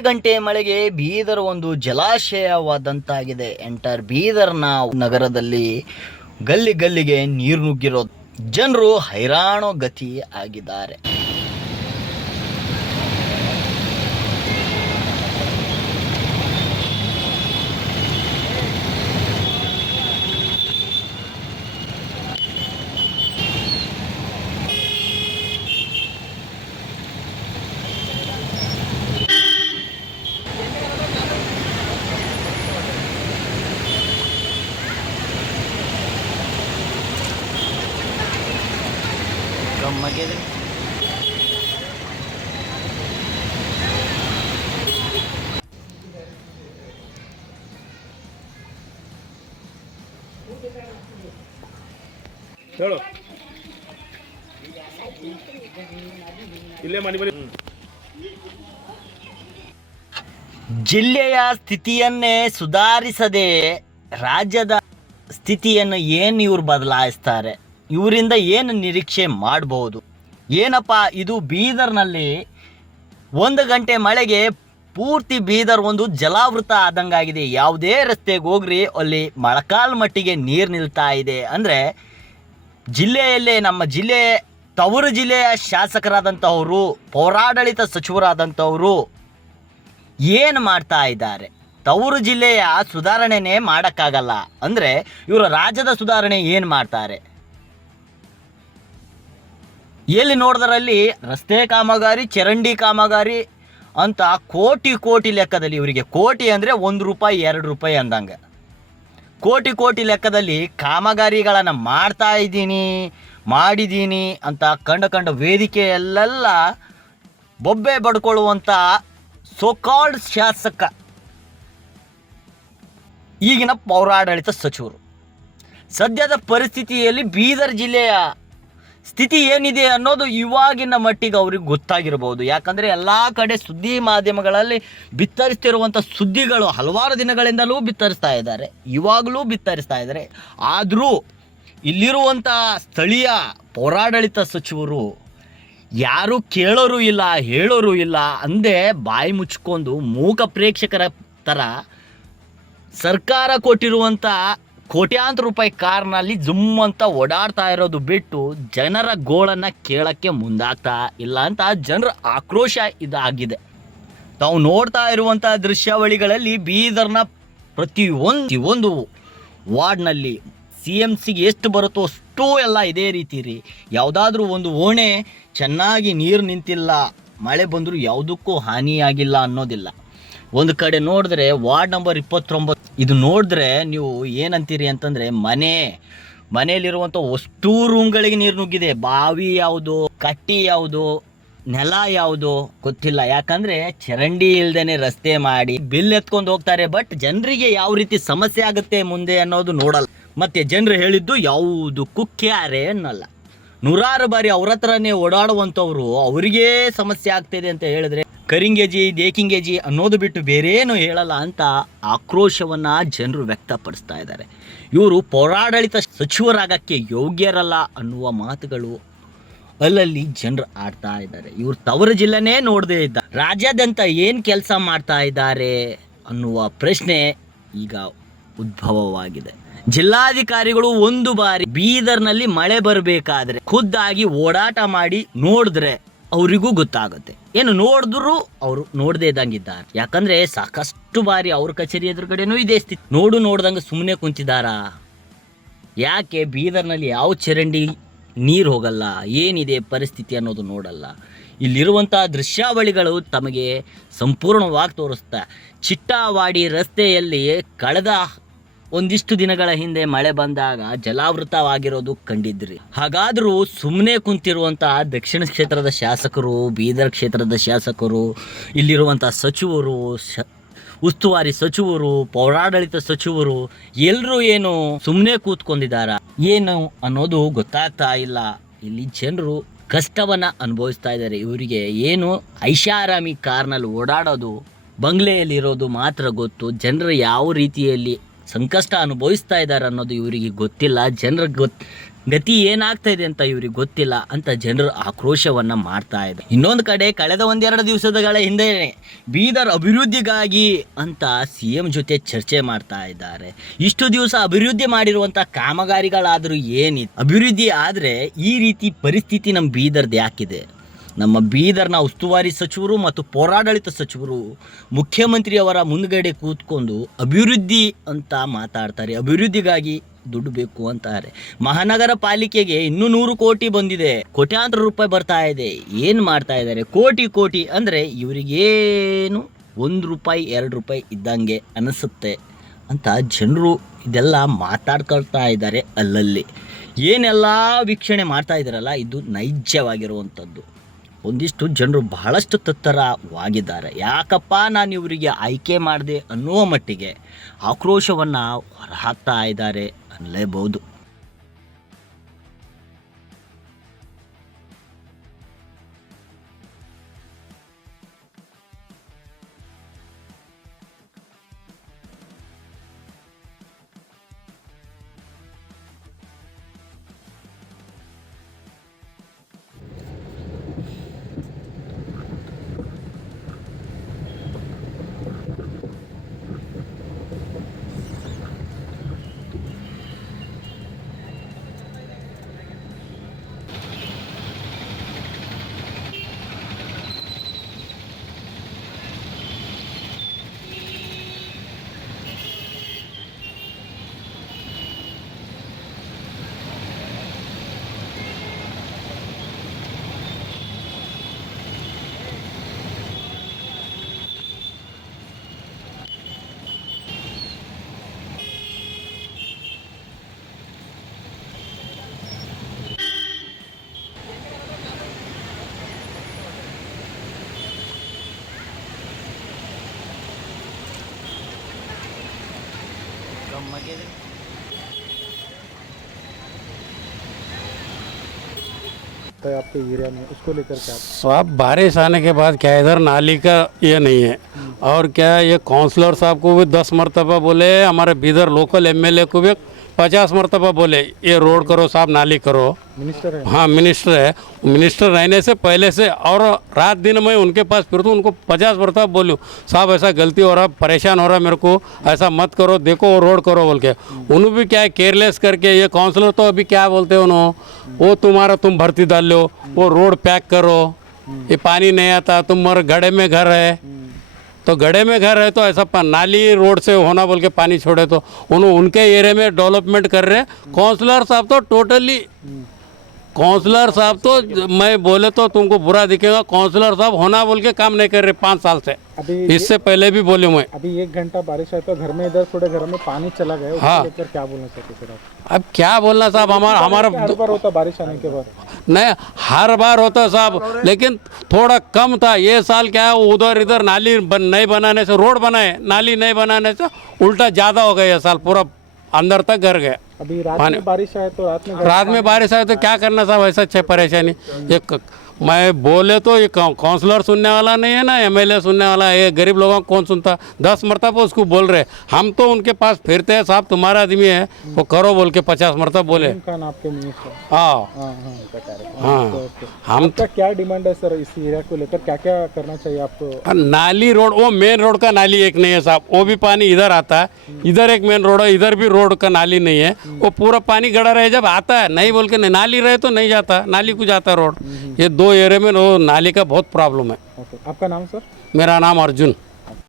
ಗಂಟೆ ಮಳೆಗೆ ಬೀದರ್ ಒಂದು ಜಲಾಶಯವಾದಂತಾಗಿದೆ. ಎಂಟರ್ ಬೀದರ್ನ ನಗರದಲ್ಲಿ ಗಲ್ಲಿ ಗಲ್ಲಿಗೆ ನೀರು ನುಗ್ಗಿರೋ ಜನರು ಹೈರಾಣೋ ಗತಿ ಆಗಿದ್ದಾರೆ. ಗಮ್ಮಗೆ ಹೇಳು. ಇಲ್ಲೇ ಮನೆ ಬರೀ ಜಿಲ್ಲೆಯ ಸ್ಥಿತಿಯನ್ನೇ ಸುಧಾರಿಸದೆ ರಾಜ್ಯದ ಸ್ಥಿತಿಯನ್ನು ಏನು ಇವ್ರು ಬದಲಾಯಿಸ್ತಾರೆ? ಇವರಿಂದ ಏನು ನಿರೀಕ್ಷೆ ಮಾಡಬಹುದು ಏನಪ್ಪ, ಇದು ಬೀದರ್ನಲ್ಲಿ ಒಂದು ಗಂಟೆ ಮಳೆಗೆ ಪೂರ್ತಿ ಬೀದರ್ ಒಂದು ಜಲಾವೃತ ಆದಂಗಾಗಿದೆ. ಯಾವುದೇ ರಸ್ತೆಗೆ ಹೋಗ್ರಿ, ಅಲ್ಲಿ ಮೊಳಕಾಲ್ ಮಟ್ಟಿಗೆ ನೀರು ನಿಲ್ತಾ ಇದೆ. ಅಂದರೆ ಜಿಲ್ಲೆಯಲ್ಲೇ, ನಮ್ಮ ಜಿಲ್ಲೆ, ತವರು ಜಿಲ್ಲೆಯ ಶಾಸಕರಾದಂಥವರು ಪೌರಾಡಳಿತ ಸಚಿವರಾದಂಥವರು ಏನು ಮಾಡ್ತಾ ಇದ್ದಾರೆ? ತವರು ಜಿಲ್ಲೆಯ ಸುಧಾರಣೆನೇ ಮಾಡೋಕ್ಕಾಗಲ್ಲ. ಅಂದರೆ ಇವರು ರಾಜ್ಯದ ಸುಧಾರಣೆ ಏನು ಮಾಡ್ತಾರೆ? ಎಲ್ಲಿ ನೋಡಿದ್ರಲ್ಲಿ ರಸ್ತೆ ಕಾಮಗಾರಿ, ಚರಂಡಿ ಕಾಮಗಾರಿ ಅಂತ ಕೋಟಿ ಕೋಟಿ ಲೆಕ್ಕದಲ್ಲಿ ಇವರಿಗೆ. ಕೋಟಿ ಅಂದರೆ ಒಂದು ರೂಪಾಯಿ, ಎರಡು ರೂಪಾಯಿ ಅಂದಂಗೆ. ಕೋಟಿ ಕೋಟಿ ಲೆಕ್ಕದಲ್ಲಿ ಕಾಮಗಾರಿಗಳನ್ನು ಮಾಡ್ತಾ ಇದ್ದೀನಿ, ಮಾಡಿದ್ದೀನಿ ಅಂತ ಕಂಡು ಕಂಡ ವೇದಿಕೆಯಲ್ಲೆಲ್ಲ ಬೊಬ್ಬೆ ಬಡ್ಕೊಳ್ಳುವಂಥ ಸೋಕಾಲ್ಡ್ ಶಾಸಕ, ಈಗಿನ ಪೌರಾಡಳಿತ ಸಚಿವರು. ಸದ್ಯದ ಪರಿಸ್ಥಿತಿಯಲ್ಲಿ ಬೀದರ್ ಜಿಲ್ಲೆಯ ಸ್ಥಿತಿ ಏನಿದೆ ಅನ್ನೋದು ಇವಾಗಿನ ಮಟ್ಟಿಗೆ ಅವ್ರಿಗೆ ಗೊತ್ತಾಗಿರ್ಬೋದು. ಯಾಕಂದರೆ ಎಲ್ಲ ಕಡೆ ಸುದ್ದಿ ಮಾಧ್ಯಮಗಳಲ್ಲಿ ಬಿತ್ತರಿಸ್ತಿರುವಂಥ ಸುದ್ದಿಗಳು ಹಲವಾರು ದಿನಗಳಿಂದಲೂ ಬಿತ್ತರಿಸ್ತಾ ಇದ್ದಾರೆ. ಇವಾಗಲೂ ಬಿತ್ತರಿಸ್ತಾ ಇದ್ದಾರೆ. ಆದರೂ ಇಲ್ಲಿರುವಂಥ ಸ್ಥಳೀಯ ಪೌರಾಡಳಿತ ಸಚಿವರು ಯಾರೂ ಕೇಳೋರು ಇಲ್ಲ, ಹೇಳೋರು ಇಲ್ಲ ಅಂದೇ ಬಾಯಿ ಮುಚ್ಕೊಂಡು ಮೂಕ ಪ್ರೇಕ್ಷಕರ ಥರ ಸರ್ಕಾರ ಕೊಟ್ಟಿರುವಂಥ ಕೋಟ್ಯಾಂತರ ರೂಪಾಯಿ ಕಾರ್ನಲ್ಲಿ ಜುಮ್ ಅಂತ ಓಡಾಡ್ತಾ ಇರೋದು ಬಿಟ್ಟು ಜನರ ಗೋಳನ್ನು ಕೇಳಕ್ಕೆ ಮುಂದಾಗ್ತಾ ಇಲ್ಲ ಅಂತ ಜನರ ಆಕ್ರೋಶ ಇದಾಗಿದೆ. ತಾವು ನೋಡ್ತಾ ಇರುವಂಥ ದೃಶ್ಯಾವಳಿಗಳಲ್ಲಿ ಬೀದರ್ನ ಪ್ರತಿ ಒಂದು ಒಂದು ವಾರ್ಡ್ನಲ್ಲಿ ಸಿ ಎಂ ಸಿಗೆ ಎಷ್ಟು ಬರುತ್ತೋ ಅಷ್ಟು ಎಲ್ಲ ಇದೇ ರೀತಿ ರೀ. ಯಾವುದಾದ್ರೂ ಒಂದು ಓಣೆ ಚೆನ್ನಾಗಿ ನೀರು ನಿಂತಿಲ್ಲ, ಮಳೆ ಬಂದರೂ ಯಾವುದಕ್ಕೂ ಹಾನಿಯಾಗಿಲ್ಲ ಅನ್ನೋದಿಲ್ಲ. ಒಂದು ಕಡೆ ನೋಡಿದ್ರೆ ವಾರ್ಡ್ ನಂಬರ್ ಇಪ್ಪತ್ತೊಂಬತ್ತು ಇದು ನೋಡಿದ್ರೆ ನೀವು ಏನಂತೀರಿ ಅಂತಂದರೆ ಮನೆ, ಮನೆಯಲ್ಲಿರುವಂಥ ಅಷ್ಟೂ ರೂಮ್ಗಳಿಗೆ ನೀರು ನುಗ್ಗಿದೆ. ಬಾವಿ ಯಾವುದು, ಕಟ್ಟಿ ಯಾವುದು, ನೆಲ ಯಾವುದು ಗೊತ್ತಿಲ್ಲ. ಯಾಕಂದ್ರೆ ಚರಂಡಿ ಇಲ್ದೇನೆ ರಸ್ತೆ ಮಾಡಿ ಬಿಲ್ ಎತ್ಕೊಂಡು ಹೋಗ್ತಾರೆ, ಬಟ್ ಜನರಿಗೆ ಯಾವ ರೀತಿ ಸಮಸ್ಯೆ ಆಗುತ್ತೆ ಮುಂದೆ ಅನ್ನೋದು ನೋಡಲ್ಲ. ಮತ್ತೆ ಜನರು ಹೇಳಿದ್ದು ಯಾವುದಕ್ಕೂ ಕ್ಯಾರೆ ಅನ್ನಲ್ಲ. ನೂರಾರು ಬಾರಿ ಅವ್ರ ಹತ್ರನೇ ಓಡಾಡುವಂಥವ್ರು ಅವರಿಗೇ ಸಮಸ್ಯೆ ಆಗ್ತಿದೆ ಅಂತ ಹೇಳಿದ್ರೆ ಕರಿಂಗೇಜಿ, ದೇಕಿಂಗೇಜಿ ಅನ್ನೋದು ಬಿಟ್ಟು ಬೇರೇನು ಹೇಳಲ್ಲ ಅಂತ ಆಕ್ರೋಶವನ್ನು ಜನರು ವ್ಯಕ್ತಪಡಿಸ್ತಾ ಇದ್ದಾರೆ. ಇವರು ಪೌರಾಡಳಿತ ಸಚಿವರಾಗಕ್ಕೆ ಯೋಗ್ಯರಲ್ಲ ಅನ್ನುವ ಮಾತುಗಳು ಅಲ್ಲಲ್ಲಿ ಜನರು ಆಡ್ತಾ ಇದ್ದಾರೆ. ಇವರು ತವರ ಜಿಲ್ಲೆನೇ ನೋಡದೇ ಇದ್ದ. ರಾಜ್ಯಾದ್ಯಂತ ಏನು ಕೆಲಸ ಮಾಡ್ತಾ ಇದ್ದಾರೆ ಅನ್ನುವ ಪ್ರಶ್ನೆ ಈಗ ಉದ್ಭವವಾಗಿದೆ. ಜಿಲ್ಲಾಧಿಕಾರಿಗಳು ಒಂದು ಬಾರಿ ಬೀದರ್ನಲ್ಲಿ ಮಳೆ ಬರಬೇಕಾದ್ರೆ ಖುದ್ದಾಗಿ ಓಡಾಟ ಮಾಡಿ ನೋಡಿದ್ರೆ ಅವರಿಗೂ ಗೊತ್ತಾಗುತ್ತೆ. ಏನು ನೋಡಿದ್ರು ಅವರು ನೋಡದೇ ಇದ್ದಂಗಿದ್ದಾರೆ. ಯಾಕಂದ್ರೆ ಸಾಕಷ್ಟು ಬಾರಿ ಅವ್ರ ಕಚೇರಿ ಎದುರುಗಡೆನೂ ಇದೇ ಸ್ಥಿತಿ. ನೋಡು ನೋಡ್ದಂಗೆ ಸುಮ್ಮನೆ ಕುಂತಿದ್ದಾರಾ? ಯಾಕೆ ಬೀದರ್ನಲ್ಲಿ ಯಾವ ಚರಂಡಿ ನೀರು ಹೋಗಲ್ಲ? ಏನಿದೆ ಪರಿಸ್ಥಿತಿ ಅನ್ನೋದು ನೋಡಲ್ಲ. ಇಲ್ಲಿರುವಂಥ ದೃಶ್ಯಾವಳಿಗಳು ತಮಗೆ ಸಂಪೂರ್ಣವಾಗಿ ತೋರಿಸ್ತಾ. ಚಿಟ್ಟಾವಾಡಿ ರಸ್ತೆಯಲ್ಲಿ ಕಳೆದ ಒಂದಿಷ್ಟು ದಿನಗಳ ಹಿಂದೆ ಮಳೆ ಬಂದಾಗ ಜಲಾವೃತವಾಗಿರೋದು ಕಂಡಿದ್ರಿ. ಹಾಗಾದರೂ ಸುಮ್ಮನೆ ಕುಂತಿರುವಂಥ ದಕ್ಷಿಣ ಕ್ಷೇತ್ರದ ಶಾಸಕರು, ಬೀದರ್ ಕ್ಷೇತ್ರದ ಶಾಸಕರು ಇಲ್ಲಿರುವಂಥ ಸಚಿವರು ಉಸ್ತುವಾರಿ ಸಚಿವರು, ಪೌರಾಡಳಿತ ಸಚಿವರು ಎಲ್ಲರೂ ಏನು ಸುಮ್ಮನೆ ಕೂತ್ಕೊಂಡಿದಾರ ಏನು ಅನ್ನೋದು ಗೊತ್ತಾಗ್ತಾ ಇಲ್ಲ. ಇಲ್ಲಿ ಜನರು ಕಷ್ಟವನ್ನ ಅನುಭವಿಸ್ತಾ ಇದ್ದಾರೆ. ಇವರಿಗೆ ಏನು ಐಷಾರಾಮಿ ಕಾರ್ನಲ್ಲಿ ಓಡಾಡೋದು, ಬಂಗ್ಲೆಯಲ್ಲಿರೋದು ಮಾತ್ರ ಗೊತ್ತು. ಜನರು ಯಾವ ರೀತಿಯಲ್ಲಿ ಸಂಕಷ್ಟ ಅನುಭವಿಸ್ತಾ ಇದ್ದಾರೆ ಅನ್ನೋದು ಇವರಿಗೆ ಗೊತ್ತಿಲ್ಲ. ಜನರ ಗೊತ್, ಗತಿ ಏನಾಗ್ತಾ ಇದೆ ಅಂತ ಇವ್ರಿಗೆ ಗೊತ್ತಿಲ್ಲ ಅಂತ ಜನರು ಆಕ್ರೋಶವನ್ನು ಮಾಡ್ತಾ ಇದೆ ಇನ್ನೊಂದು ಕಡೆ ಕಳೆದ ಒಂದೆರಡು ದಿವಸಗಳ ಹಿಂದೆ ಬೀದರ್ ಅಭಿವೃದ್ಧಿಗಾಗಿ ಅಂತ ಸಿ ಎಂ ಜೊತೆ ಚರ್ಚೆ ಮಾಡ್ತಾ ಇದ್ದಾರೆ. ಇಷ್ಟು ದಿವಸ ಅಭಿವೃದ್ಧಿ ಮಾಡಿರುವಂಥ ಕಾಮಗಾರಿಗಳಾದರೂ ಏನಿದೆ, ಅಭಿವೃದ್ಧಿ ಆದರೆ ಈ ರೀತಿ ಪರಿಸ್ಥಿತಿ ನಮ್ಮ ಬೀದರ್ದು ಯಾಕಿದೆ? ನಮ್ಮ ಬೀದರ್ನ ಉಸ್ತುವಾರಿ ಸಚಿವರು ಮತ್ತು ಪೌರಾಡಳಿತ ಸಚಿವರು ಮುಖ್ಯಮಂತ್ರಿಯವರ ಮುಂದ್ಗಡೆ ಕೂತ್ಕೊಂಡು ಅಭಿವೃದ್ಧಿ ಅಂತ ಮಾತಾಡ್ತಾರೆ. ಅಭಿವೃದ್ಧಿಗಾಗಿ ದುಡ್ಡು ಬೇಕು ಅಂತಾರೆ. ಮಹಾನಗರ ಪಾಲಿಕೆಗೆ ಇನ್ನೂ ನೂರು ಕೋಟಿ ಬಂದಿದೆ. ಕೋಟ್ಯಾಂತರ ರೂಪಾಯಿ ಬರ್ತಾ ಇದೆ. ಏನು ಮಾಡ್ತಾ ಇದ್ದಾರೆ? ಕೋಟಿ ಕೋಟಿ ಅಂದರೆ ಇವರಿಗೇನು ಒಂದು ರೂಪಾಯಿ, ಎರಡು ರೂಪಾಯಿ ಇದ್ದಂಗೆ ಅನಿಸುತ್ತೆ ಅಂತ ಜನರು ಇದೆಲ್ಲ ಮಾತಾಡ್ಕೊಳ್ತಾ ಇದ್ದಾರೆ ಅಲ್ಲಲ್ಲಿ. ಏನೆಲ್ಲ ವೀಕ್ಷಣೆ ಮಾಡ್ತಾ ಇದ್ದಾರಲ್ಲ, ಇದು ನೈಜವಾಗಿರುವಂಥದ್ದು ಒಂದಿಷ್ಟು ಜನರು ಬಹಳಷ್ಟು ತತ್ತರವಾಗಿದ್ದಾರೆ. ಯಾಕಪ್ಪ ನಾನು ಇವರಿಗೆ ಆಯ್ಕೆ ಮಾಡಿದೆ ಅನ್ನುವ ಮಟ್ಟಿಗೆ ಆಕ್ರೋಶವನ್ನು ಹೊರಹಾಕ್ತಾ ಇದ್ದಾರೆ ಅನ್ನಲೇಬಹುದು. है आपके एरिया में उसको लेकर क्या? साहब बारिश आने के बाद क्या इधर नाली का ये नहीं है? और क्या ये काउंसलर साहब को भी दस मरतबा बोले हमारे बीधर लोकल एमएलए को भी पचास मरतबा बोले ये रोड करो साहब नाली करो। मिनिस्टर है। हाँ मिनिस्टर है। मिनिस्टर रहने से पहले से और रात दिन मैं उनके पास फिरता हूँ उनको पचास मरतबा बोलूँ साहब ऐसा गलती हो रहा परेशान हो रहा मेरे को ऐसा मत करो देखो वो रोड करो बोल के। उन्होंने भी क्या है केयरलेस करके ये काउंसलर तो अभी क्या बोलते हैं उन्होंने वो तुम्हारा तुम भर्ती डाल लो वो रोड पैक करो। ये पानी नहीं आता तुम्हारे गड्ढे में घर है। तो गड्ढे में घर है तो ऐसा नाली रोड से होना बोल के पानी छोड़े तो उन, उनके एरिया में डेवलपमेंट कर रहे हैं। काउंसलर साहब तो टोटली काउंसलर साहब तो मैं बोले तो तुमको बुरा दिखेगा काउंसलर साहब होना बोल के काम नहीं कर रहे पाँच साल से। अभी इससे पहले भी बोले मैं अभी एक घंटा बारिश आया तो घर में इधर थोड़े घर में पानी चला गया हाँ। लेकर क्या बोलना चाहते अब क्या बोलना साहब हमारा हमारा हर बार होता बारिश आने के बाद। नहीं हर बार होता साहब लेकिन थोड़ा कम था ये साल क्या है उधर इधर नाली बन, नहीं बनाने से रोड बनाए नाली नहीं बनाने से उल्टा ज़्यादा हो गया साल पूरा अंदर तक घर गया। अभी रात में बारिश आए तो रात में रात में बारिश आए तो क्या करना साहब ऐसा छे परेशानी। ये क- मैं बोले तो ये काउ- काउंसलर सुनने वाला नहीं है ना एमएलए सुनने वाला है गरीब लोगों को कौन सुनता? दस मरतबा उसको बोल रहे हम तो उनके पास फिरते हैं साहब तुम्हारा आदमी है वो करो बोल के पचास मरतबा बोले। हाँ। हाँ हाँ हैं। हम आपका क्या डिमांड है सर इस एरिया को लेकर? क्या क्या करना चाहिए आपको? नाली रोड वो मेन रोड का नाली एक नहीं है साहब वो भी पानी इधर आता है। इधर एक मेन रोड है इधर भी रोड का नाली नहीं है। वो पूरा पानी गड़ा रहे जब आता है नहीं बोल के नहीं नाली रहे तो नहीं जाता नाली को जाता रोड ये दो एरिया में नाली का बहुत प्रॉब्लम है। ओके आपका नाम सर? मेरा नाम अर्जुन।